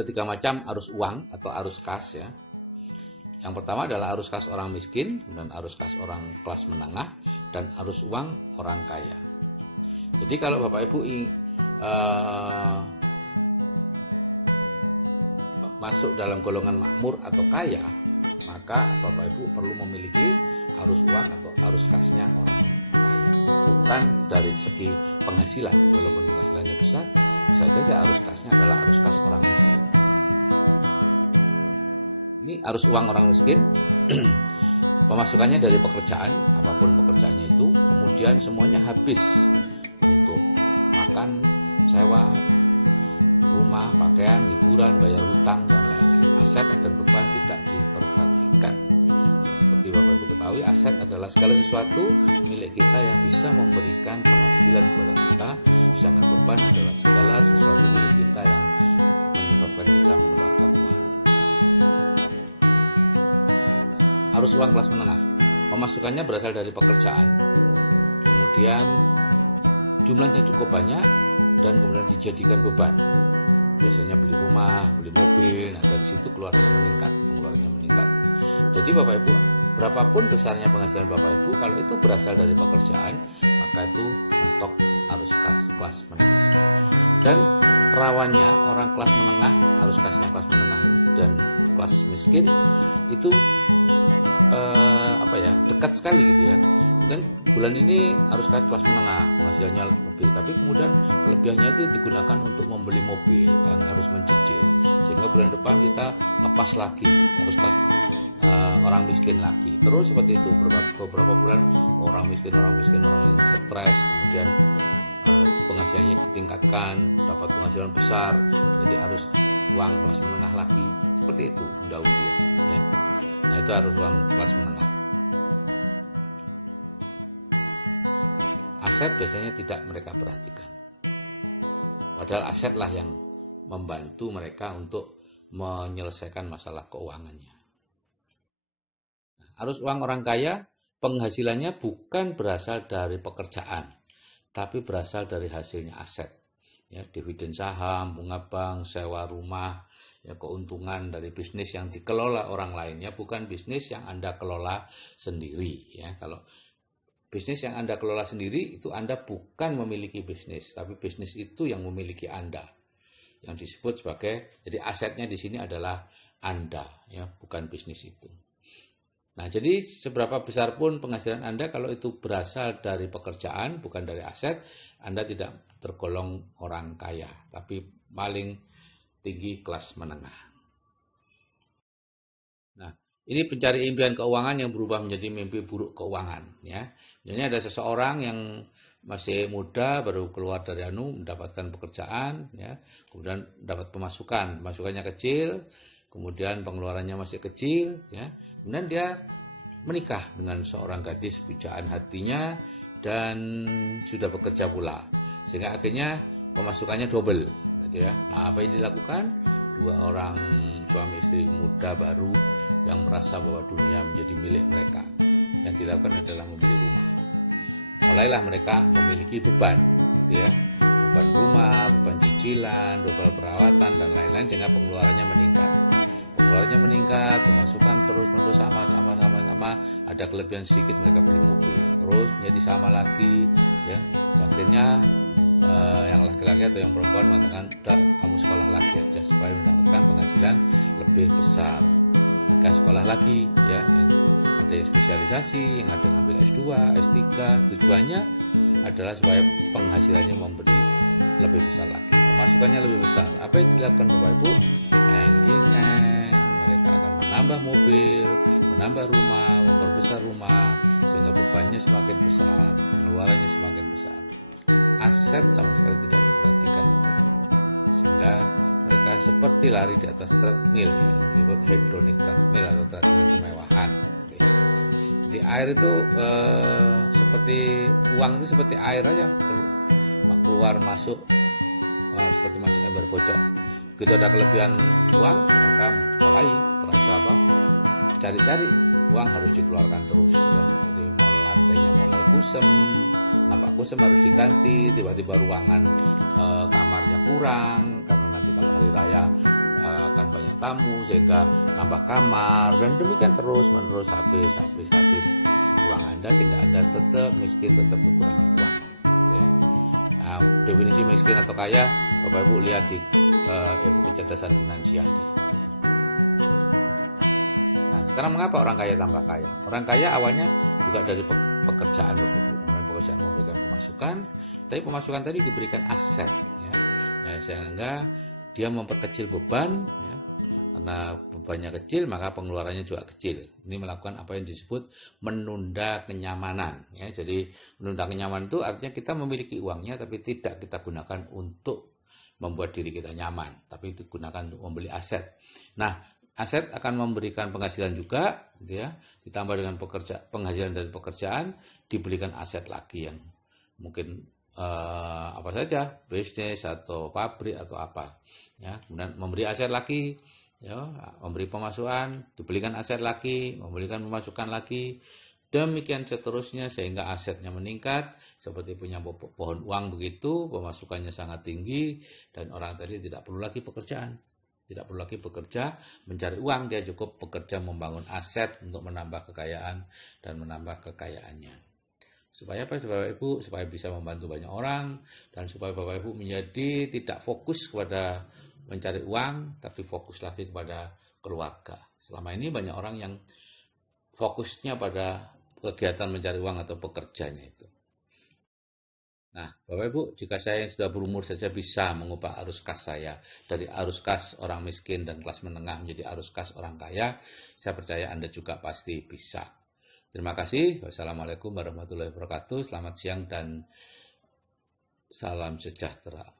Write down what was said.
Ada 3 macam arus uang atau arus kas ya. Yang pertama adalah arus kas orang miskin, dan arus kas orang kelas menengah, dan arus uang orang kaya. Jadi kalau Bapak Ibu masuk dalam golongan makmur atau kaya, maka Bapak Ibu perlu memiliki arus uang atau arus kasnya bukan dari segi penghasilan. Kalau penghasilannya besar, bisa saja arus kasnya adalah arus kas orang miskin. Ini arus uang orang miskin, pemasukannya dari pekerjaan, apapun pekerjaannya itu, kemudian semuanya habis untuk makan, sewa, rumah, pakaian, hiburan, bayar utang, aset dan beban tidak diperhatikan. Seperti Bapak Ibu ketahui, aset adalah segala sesuatu milik kita yang bisa memberikan penghasilan kepada kita, sedangkan beban adalah segala sesuatu milik kita yang menyebabkan kita arus uang kelas menengah, pemasukannya berasal dari pekerjaan, kemudian jumlahnya cukup banyak dan dijadikan beban. Biasanya beli rumah, beli mobil, nah dari situ keluar meningkat, keluarga meningkat. Jadi Bapak Ibu, berapapun besarnya penghasilan Bapak Ibu, kalau itu berasal dari pekerjaan, maka itu top arus kas kelas menengah. Dan rawannya orang kelas menengah, arus kasnya kelas menengah dan kelas miskin itu dekat sekali gitu ya. Dan bulan ini harus kas kelas menengah hasilnya lebih, tapi kemudian kelebihannya itu digunakan untuk membeli mobil yang harus mencicil, sehingga bulan depan kita lepas lagi harus kan orang miskin lagi. Terus seperti itu beberapa bulan orang miskin mulai stres, kemudian penghasilannya ditingkatkan, dapat penghasilan besar, jadi harus uang kelas menengah lagi. Seperti itu dahulu. Nah, itu harus uang kelas menengah. Aset biasanya tidak mereka perhatikan, padahal asetlah yang membantu mereka untuk menyelesaikan masalah keuangannya. Arus uang orang kaya, penghasilannya bukan berasal dari pekerjaan, tapi berasal dari hasilnya aset. Ya, dividen saham, bunga bank, sewa rumah, ya, keuntungan dari bisnis yang dikelola orang lainnya, bukan bisnis yang Anda kelola sendiri. Ya, kalau bisnis yang Anda kelola sendiri, itu Anda bukan memiliki bisnis, tapi bisnis itu yang memiliki Anda. Yang disebut sebagai, jadi asetnya di sini adalah Anda, ya, bukan bisnis itu. Nah, jadi seberapa besar pun penghasilan Anda, kalau itu berasal dari pekerjaan, bukan dari aset, Anda tidak tergolong orang kaya, tapi paling tinggi kelas menengah. Nah, ini pencari impian keuangan yang berubah menjadi mimpi buruk keuangan. Ya, misalnya ada seseorang yang masih muda, baru keluar dari mendapatkan pekerjaan, ya, kemudian dapat pemasukannya kecil, kemudian pengeluarannya masih kecil, ya, kemudian dia menikah dengan seorang gadis pujaan hatinya dan sudah bekerja pula, sehingga akhirnya pemasukannya double, gitu ya. Nah, apa yang dilakukan? Dua orang suami istri muda baru yang merasa bahwa dunia menjadi milik mereka, yang dilakukan adalah membeli rumah. Mulailah mereka memiliki beban, gitu ya, beban rumah, beban cicilan, beban perawatan dan lain-lain, sehingga pengeluarannya meningkat, pemasukan terus sama, ada kelebihan sedikit mereka beli mobil, terus jadi sama lagi, ya, akhirnya yang laki-laki atau yang perempuan mengatakan, udah kamu sekolah lagi aja supaya mendapatkan penghasilan lebih besar. Mereka sekolah lagi, ya, ada yang spesialisasi, yang ada ambil S2, S3, tujuannya adalah supaya penghasilannya lebih besar lagi, pemasukannya lebih besar. Apa yang dilakukan Bapak Ibu? Akhirnya mereka akan menambah mobil, menambah rumah, membesar rumah, sehingga bebannya semakin besar, pengeluarannya semakin besar. Aset sama sekali tidak diperhatikan, sehingga mereka seperti lari di atas treadmill, disebut hedonic treadmill atau treadmill kemewahan. Di air itu seperti uang itu seperti air aja, keluar masuk seperti masuknya berbocor. Begitu ada kelebihan uang, maka mulai terasa cari-cari uang harus dikeluarkan terus. Lantainya kusem harus diganti, tiba-tiba ruangan kamarnya kurang, karena kita sudah ya dia memperkecil beban, ya, karena bebannya kecil maka pengeluarannya juga kecil. Ini melakukan apa yang disebut menunda kenyamanan. Ya. Jadi menunda kenyamanan itu artinya kita memiliki uangnya tapi tidak kita gunakan untuk membuat diri kita nyaman, tapi digunakan untuk membeli aset. Nah, aset akan memberikan penghasilan juga, gitu ya. Ditambah dengan penghasilan dari pekerjaan, dibelikan aset lagi yang mungkin apa saja, bisnis atau pabrik atau apa. Ya, kemudian memberi aset lagi, ya, memberi pemasukan, dibelikan aset lagi, memberikan pemasukan lagi. Demikian seterusnya sehingga asetnya meningkat, seperti punya pohon uang begitu, pemasukannya sangat tinggi, dan orang tadi tidak perlu lagi pekerjaan. Tidak perlu lagi bekerja mencari uang, dia cukup bekerja membangun aset untuk menambah kekayaan dan menambah kekayaannya. Supaya apa? Bapak Ibu, supaya bisa membantu banyak orang, dan supaya Bapak Ibu menjadi tidak fokus kepada mencari uang, tapi fokus lagi kepada keluarga. Selama ini banyak orang yang fokusnya pada kegiatan mencari uang atau pekerjanya itu. Nah, Bapak Ibu, jika saya yang sudah berumur saja bisa mengubah arus kas saya dari arus kas orang miskin dan kelas menengah menjadi arus kas orang kaya, saya percaya Anda juga pasti bisa. Terima kasih. Wassalamualaikum warahmatullahi wabarakatuh. Selamat siang dan salam sejahtera.